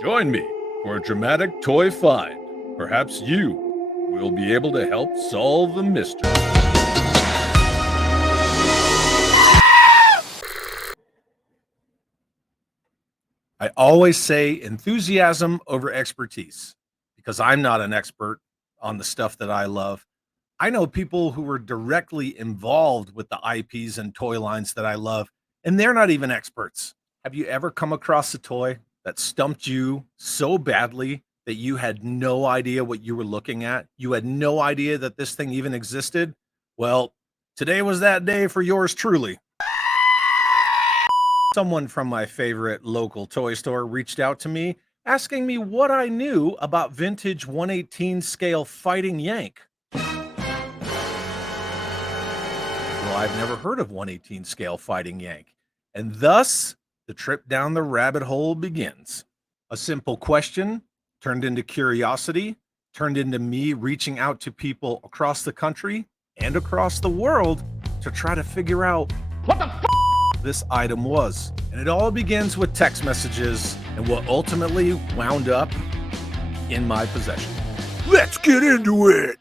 Join me for a dramatic toy find. Perhaps you will be able to help solve the mystery. I always say enthusiasm over expertise because I'm not an expert on the stuff that I love. I know people who were directly involved with the IPs and toy lines that I love, and they're not even experts. Have you ever come across a toy that stumped you so badly that you had no idea what you were looking at? You had no idea that this thing even existed? Well, today was that day for yours truly. Someone from my favorite local toy store reached out to me asking me what I knew about vintage 118 scale Fighting Yank. Well, I've never heard of 118 scale Fighting Yank, and thus the trip down the rabbit hole begins. A simple question turned into curiosity, turned into me reaching out to people across the country and across the world to try to figure out what the this item was. And it all begins with text messages and what ultimately wound up in my possession. Let's get into it.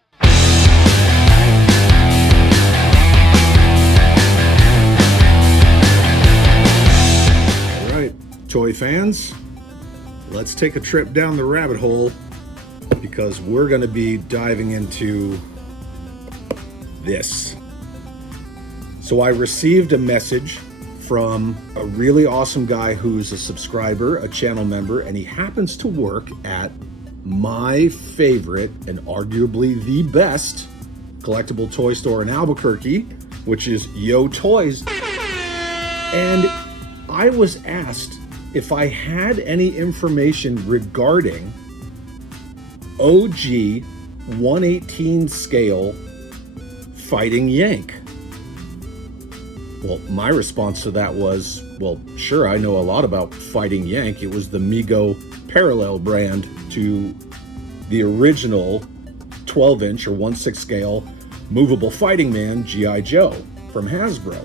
All right, toy fans, let's take a trip down the rabbit hole because we're going to be diving into this. So I received a message from a really awesome guy who's a subscriber, a channel member, and he happens to work at my favorite and arguably the best collectible toy store in Albuquerque, which is YOTOYS. And I was asked if I had any information regarding OG 118 scale Fighting Yank. Well, my response to that was, well, sure, I know a lot about Fighting Yank. It was the MEGO parallel brand to the original 12-inch or 1/6 scale movable fighting man G.I. Joe from Hasbro.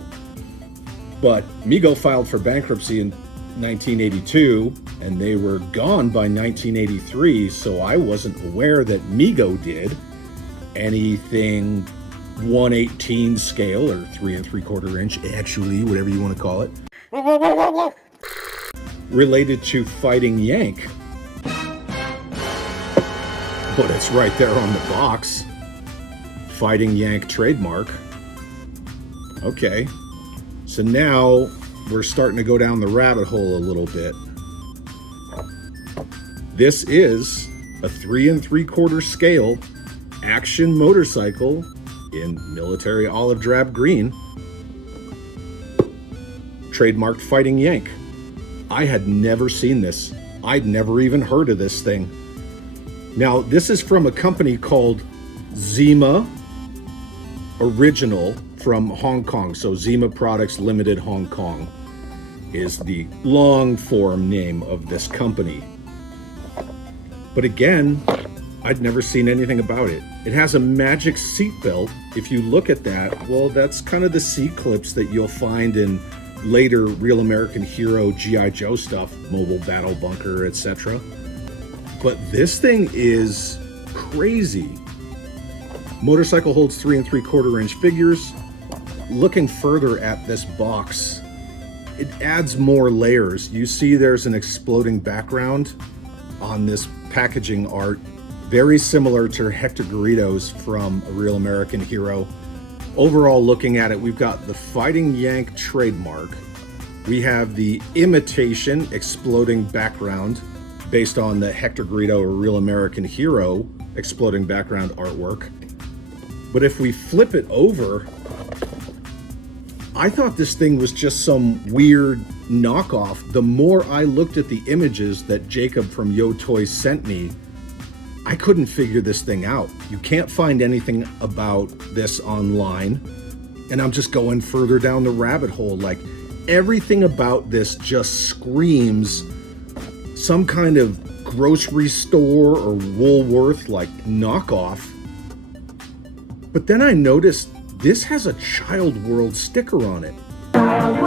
But MEGO filed for bankruptcy in 1982, and they were gone by 1983, so I wasn't aware that MEGO did anything 118 scale or 3 3/4 inch, actually, whatever you want to call it, related to Fighting Yank. But it's right there on the box. Fighting Yank trademark. Okay, so now we're starting to go down the rabbit hole a little bit. This is a 3 3/4 scale action motorcycle in military olive drab green, trademarked Fighting Yank. I had never seen this. I'd never even heard of this thing. Now, this is from a company called Zima Original from Hong Kong. So Zima Products Limited Hong Kong is the long form name of this company. But again, I'd never seen anything about it. It has a magic seat belt. If you look at that, well, that's kind of the seat clips that you'll find in later Real American Hero, G.I. Joe stuff, Mobile Battle Bunker, etc. But this thing is crazy. Motorcycle holds 3 3/4 inch figures. Looking further at this box, it adds more layers. You see there's an exploding background on this packaging art, very similar to Hector Garrido's from A Real American Hero. Overall, looking at it, we've got the Fighting Yank trademark. We have the imitation exploding background based on the Hector Garrido A Real American Hero exploding background artwork. But if we flip it over, I thought this thing was just some weird knockoff. The more I looked at the images that Jacob from YOTOYS sent me, I couldn't figure this thing out. You can't find anything about this online. And I'm just going further down the rabbit hole. Like, everything about this just screams some kind of grocery store or Woolworth like knockoff. But then I noticed this has a Child World sticker on it. Child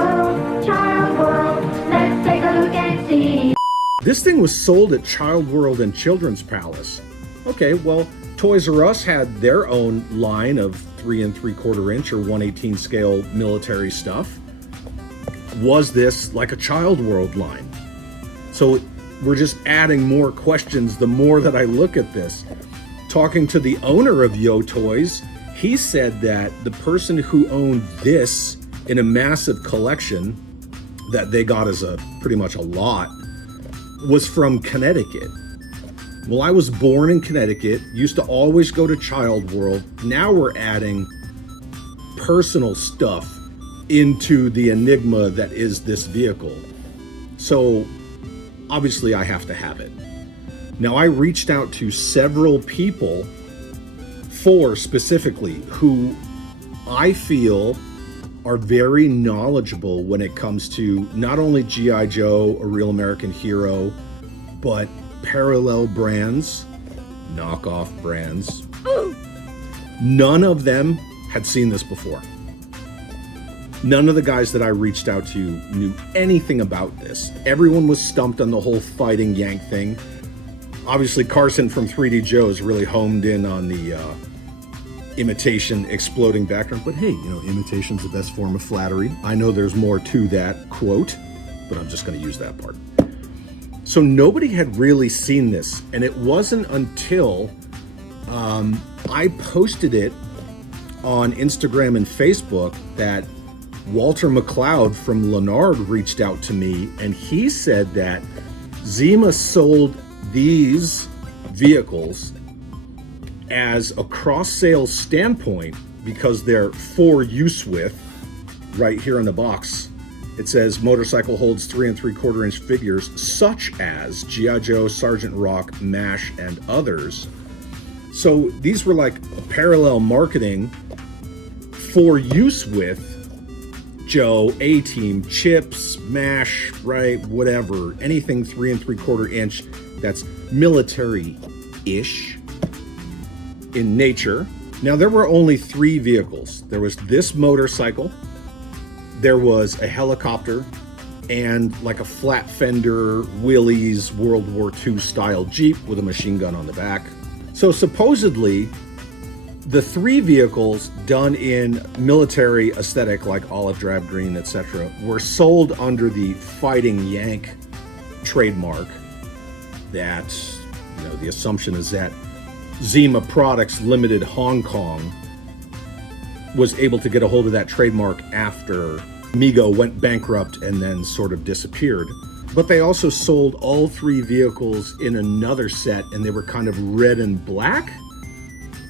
World, let's take a look and see. This thing was sold at Child World and Children's Palace. Okay, well, Toys R Us had their own line of 3 3/4 inch or 1/18 scale military stuff. Was this like a Child World line? So we're just adding more questions the more that I look at this. Talking to the owner of YOTOYS, he said that the person who owned this in a massive collection that they got as a pretty much a lot was from Connecticut. Well, I was born in Connecticut, used to always go to Child World. Now we're adding personal stuff into the enigma that is this vehicle. So obviously I have to have it. Now, I reached out to several people, 4 specifically, who I feel are very knowledgeable when it comes to not only G.I. Joe, A Real American Hero, but parallel brands, knockoff brands. None of them had seen this before. None of the guys that I reached out to knew anything about this. Everyone was stumped on the whole Fighting Yank thing. Obviously, Carson from 3D Joe is really homed in on the imitation exploding background. But hey, you know, imitation's the best form of flattery. I know there's more to that quote, but I'm just going to use that part. So nobody had really seen this, and it wasn't until I posted it on Instagram and Facebook that Walter McLeod from Lennard reached out to me, and he said that Zima sold these vehicles as a cross-sales standpoint because they're for use with. Right here in the box, it says motorcycle holds 3 3/4 inch figures such as G.I. Joe, Sergeant Rock, MASH, and others. So these were like a parallel marketing for use with Joe, A-Team, Chips, MASH, right, whatever, anything 3 3/4 inch that's military-ish in nature. Now, there were only 3 vehicles. There was this motorcycle, there was a helicopter, and like a flat fender Willys World War II style Jeep with a machine gun on the back. So supposedly, the 3 vehicles done in military aesthetic like olive drab green, etc., were sold under the Fighting Yank trademark. That, you know, the assumption is that Zima Products Limited Hong Kong was able to get a hold of that trademark after MEGO went bankrupt and then sort of disappeared. But they also sold all 3 vehicles in another set, and they were kind of red and black.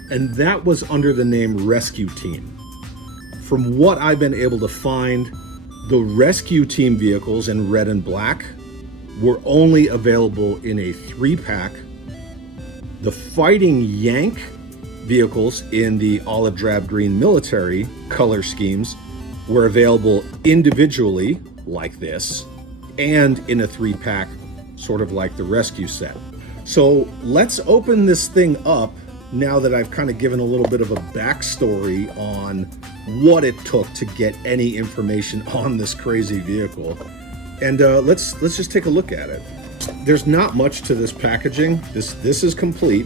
And that was under the name Rescue Team. From what I've been able to find, the Rescue Team vehicles in red and black were only available in a 3-pack. The Fighting Yank vehicles in the olive drab green military color schemes were available individually, like this, and in a 3-pack, sort of like the Rescue set. So let's open this thing up now that I've kind of given a little bit of a backstory on what it took to get any information on this crazy vehicle. And let's just take a look at it. There's not much to this packaging. This is complete,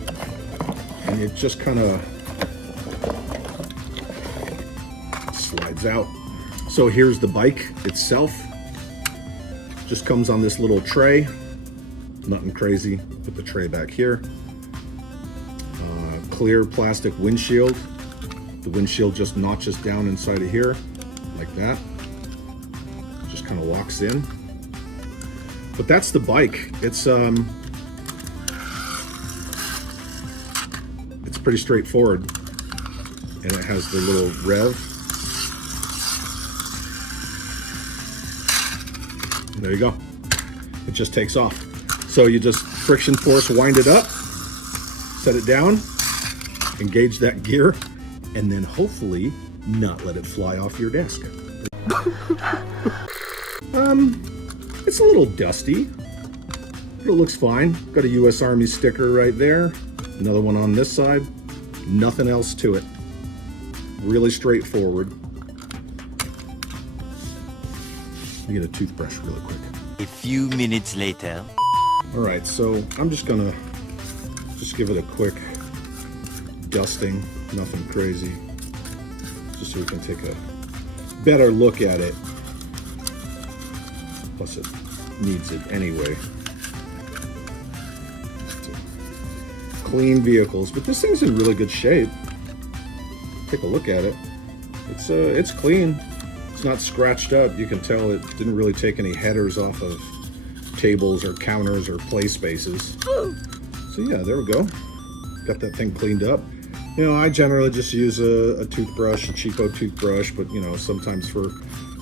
and it just kind of slides out. So here's the bike itself. Just comes on this little tray. Nothing crazy. Put the tray back here. Clear plastic windshield. The windshield just notches down inside of here, like that. Just kind of locks in. But that's the bike. It's pretty straightforward, and it has the little rev. And there you go. It just takes off. So you just friction force wind it up, set it down, engage that gear, and then hopefully not let it fly off your desk. It's a little dusty, but it looks fine. Got a US Army sticker right there. Another one on this side. Nothing else to it. Really straightforward. Let me get a toothbrush really quick. A few minutes later. All right, so I'm just gonna give it a quick dusting, nothing crazy, just so we can take a better look at it. Plus it needs it anyway. So, clean vehicles, but this thing's in really good shape. Take a look at it. It's clean. It's not scratched up. You can tell it didn't really take any headers off of tables or counters or play spaces. So yeah, there we go. Got that thing cleaned up. You know, I generally just use a toothbrush, a cheapo toothbrush, but you know, sometimes for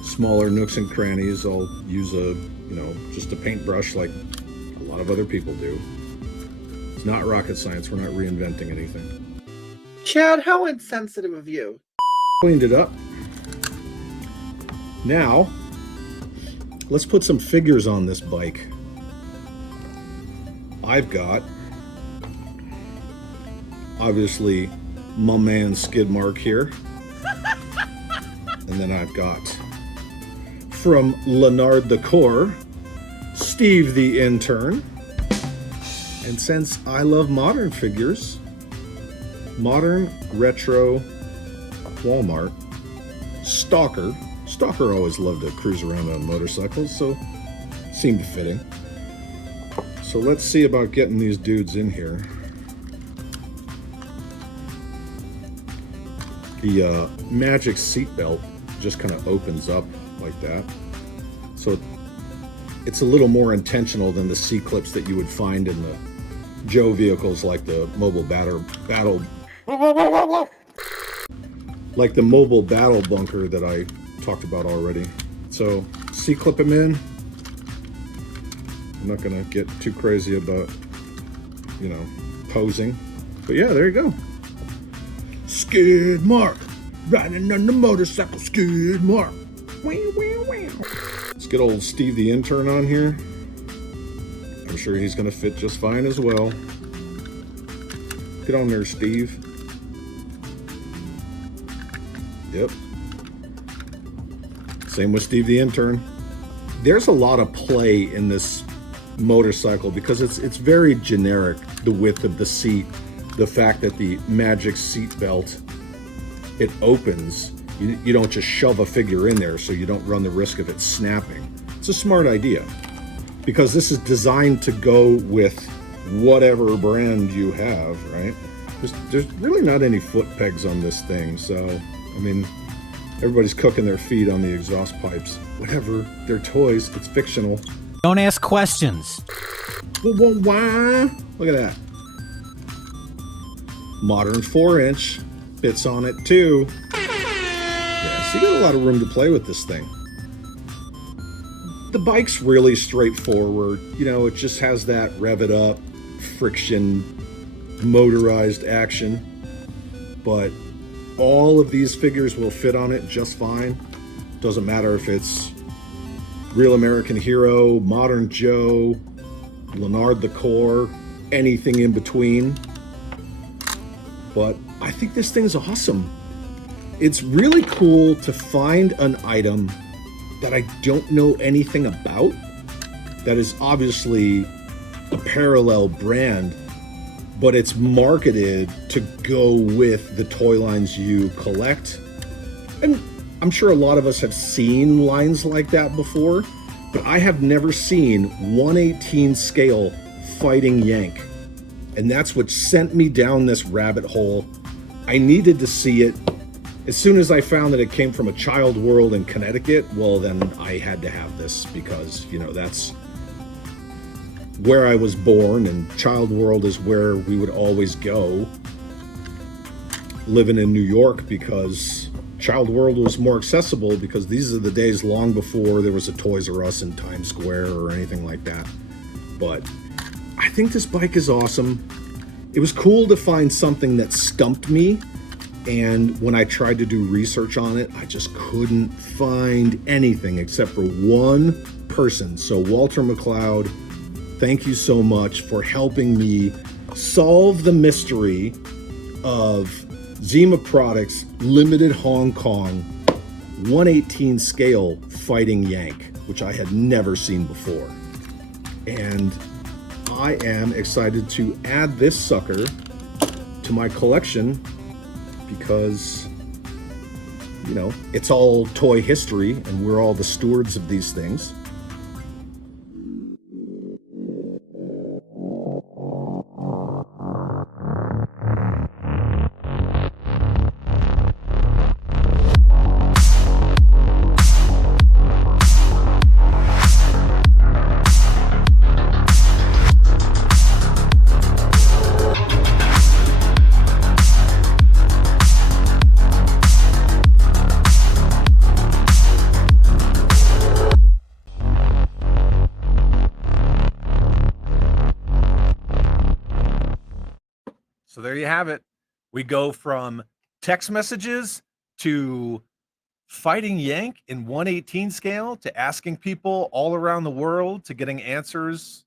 smaller nooks and crannies, I'll use just a paintbrush like a lot of other people do. It's not rocket science. We're not reinventing anything. Chad, how insensitive of you. Cleaned it up. Now, let's put some figures on this bike. I've got, obviously, my man Skid Mark here. And then I've got, from Leonard the Core, Steve the Intern. And since I love modern figures, modern, retro, Walmart, Stalker. Stalker always loved to cruise around on motorcycles, so seemed fitting. So let's see about getting these dudes in here. The Magic seatbelt just kind of opens up like that. So it's a little more intentional than the C-clips that you would find in the Joe vehicles, like the mobile battle bunker that I talked about already. So C-clip them in. I'm not gonna get too crazy about, posing, but yeah, there you go. Skid Mark, riding on the motorcycle, Skid Mark. Let's get old Steve the Intern on here. I'm sure he's gonna fit just fine as well. Get on there, Steve. Yep. Same with Steve the Intern. There's a lot of play in this motorcycle because it's very generic. The width of the seat, the fact that the Magic seat belt, it opens. You don't just shove a figure in there so you don't run the risk of it snapping. It's a smart idea because this is designed to go with whatever brand you have, right? There's really not any foot pegs on this thing, so I mean, everybody's cooking their feet on the exhaust pipes. Whatever, they're toys, it's fictional. Don't ask questions. Look at that. Modern 4-inch, fits on it too. Yeah, so you got a lot of room to play with this thing. The bike's really straightforward. It just has that rev it up, friction, motorized action. But all of these figures will fit on it just fine. Doesn't matter if it's Real American Hero, Modern Joe, Leonard the Core, anything in between. But I think this thing's awesome. It's really cool to find an item that I don't know anything about, that is obviously a parallel brand, but it's marketed to go with the toy lines you collect. And I'm sure a lot of us have seen lines like that before, but I have never seen 1/18 scale Fighting Yank. And that's what sent me down this rabbit hole. I needed to see it. As soon as I found that it came from a Child World in Connecticut, well, then I had to have this because, that's where I was born, and Child World is where we would always go living in New York, because Child World was more accessible, because these are the days long before there was a Toys R Us in Times Square or anything like that. But I think this bike is awesome. It was cool to find something that stumped me, and when I tried to do research on it, I just couldn't find anything except for one person. So Walter McLeod, thank you so much for helping me solve the mystery of Zima Products Limited Hong Kong 1/18 scale Fighting Yank, which I had never seen before. And I am excited to add this sucker to my collection because, you know, it's all toy history and we're all the stewards of these things. So there you have it. We go from text messages to fighting Yank in 1/18 scale to asking people all around the world to getting answers.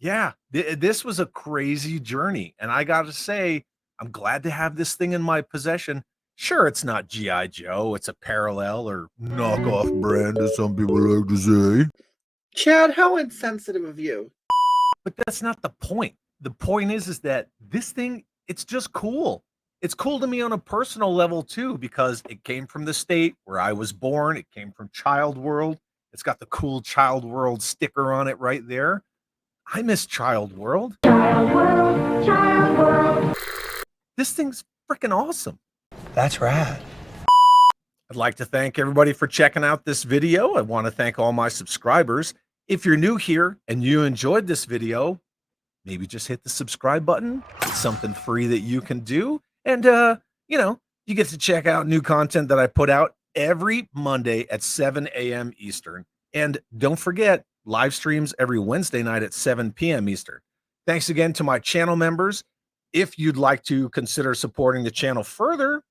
Yeah, this was a crazy journey. And I got to say, I'm glad to have this thing in my possession. Sure, it's not G.I. Joe. It's a parallel or knockoff brand, as some people like to say. Chad, how insensitive of you. But that's not the point. The point is that this thing, it's just cool. It's cool to me on a personal level too, because it came from the state where I was born. It came from Child World. It's got the cool Child World sticker on it right there. I miss Child World. Child World, Child World. This thing's freaking awesome. That's rad. I'd like to thank everybody for checking out this video. I want to thank all my subscribers. If you're new here and you enjoyed this video, maybe just hit the subscribe button. It's something free that you can do. And, you know, you get to check out new content that I put out every Monday at 7 a.m. Eastern. And don't forget, live streams every Wednesday night at 7 p.m. Eastern. Thanks again to my channel members. If you'd like to consider supporting the channel further,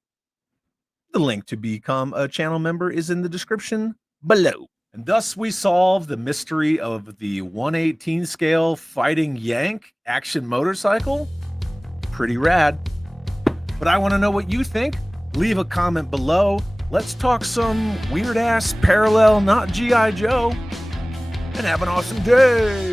the link to become a channel member is in the description below. And thus we solve the mystery of the 1/18 scale fighting Yank action motorcycle. Pretty rad. But I want to know what you think. Leave a comment below. Let's talk some weird ass parallel, not G.I. Joe. And have an awesome day.